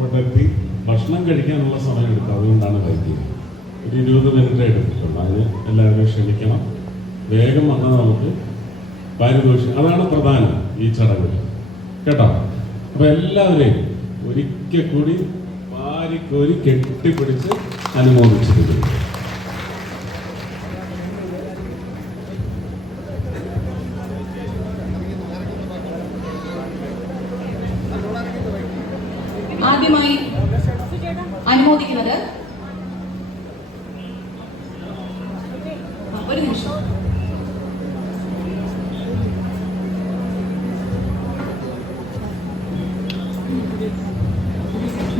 അവിടെ എത്തി ഭക്ഷണം കഴിക്കാനുള്ള സമയം എടുക്കും. അതുകൊണ്ടാണ് വൈകിയത്. ഒരു 20 മിനിറ്റ് എടുത്തിട്ടുണ്ട്. അതിന് എല്ലാവരും ക്ഷമിക്കണം. വേഗം വന്നാൽ നമുക്ക് പാരിതോഷികം, അതാണ് പ്രധാനം ഈ ചടങ്ങിൽ, കേട്ടോ. അപ്പൊ എല്ലാവരെയും ഒരിക്കൽ കൂടി വാരിക്കോരി കെട്ടിപ്പിടിച്ച് അനുമോദിച്ചിരിക്കുന്നു. ആദ്യമായി അനുമോദിക്കുന്നത് ഒരു നിമിഷം.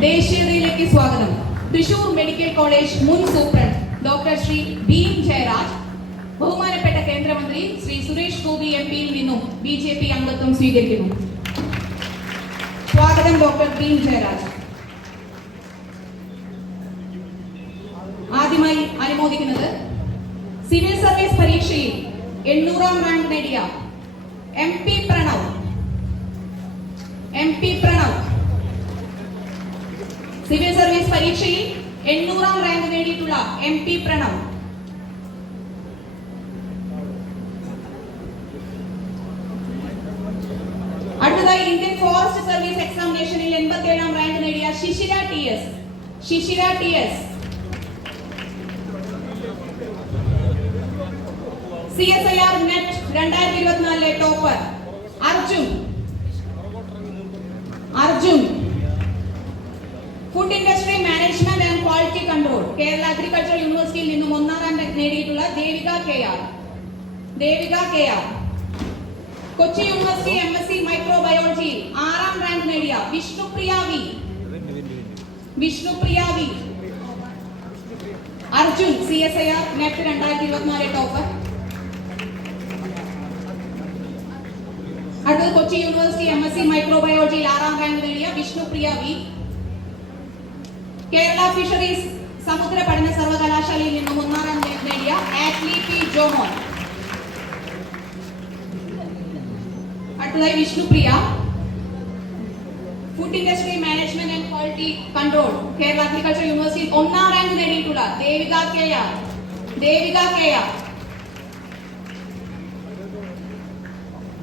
ദേശീയതയിലേക്ക് സ്വാഗതം. തൃശൂർ മെഡിക്കൽ കോളേജ് മുൻ സൂപ്രണ്ട് ഡോക്ടർ ശ്രീ ഭീം ജയരാജ്, ബഹുമാനപ്പെട്ട കേന്ദ്രമന്ത്രി ശ്രീ സുരേഷ് ഗോപി എംപിയിൽ നിന്നും BJP അംഗത്വം സ്വീകരിക്കുന്നു. സ്വാഗതം ഡോക്ടർ ഭീം ജയരാജ്. ആദ്യമായി അനുമോദിക്കുന്നത് സിവിൽ സർവീസ് പരീക്ഷയിൽ 800-ാം റാങ്ക് നേടിയ MP പ്രണവ്. സിവിൽ സർവീസ് പരീക്ഷയിൽ 800-ാം റാങ്ക് നേടിയിട്ടുള്ള MP പ്രണവ്. അടുത്തതായി ഇന്ത്യൻ ഫോറസ്റ്റ് സർവീസ് എക്സാമിനേഷനിൽ 87-ാം റാങ്ക് നേടിയ Shishira TS. CSIR NET 2024 topper Arjun. Food industry management and quality control Kerala agriculture യൂണിവേഴ്സിറ്റിയിൽ നിന്നും 1-ാം റാങ്ക് നേടിയിട്ടുള്ള Devika KR. Kochi university MSc മൈക്രോബയോളജിയിൽ 6-ാം റാങ്ക് നേടിയ Vishnupriya V. Arjun CSIR NET 2024 topper. അടുത്തത് കൊച്ചി യൂണിവേഴ്സിറ്റി MSc മൈക്രോബയോളജിയിൽ 6-ാം റാങ്ക് നേടിയ വിഷ്ണുപ്രിയ വി. കേരള ഫിഷറീസ് സമുദ്ര പഠന സർവകലാശാലയിൽ നിന്നും 1-ാം റാങ്ക് നേടിയ ആറ്റ്ലി P. ജോമോൻ. അടുത്തതായി Vishnupriya. Food industry management and quality control Kerala agriculture യൂണിവേഴ്സിറ്റിയിൽ 1-ാം റാങ്ക് നേടിയിട്ടുള്ള ദേവിക KR.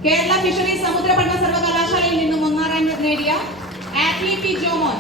കേരള ഫിഷറീസ് സമുദ്ര പഠന സർവകലാശാലയിൽ നിന്നും 1-ാം റാങ്ക് നേടിയ ആറ്റ്ലി P. ജോമോൻ.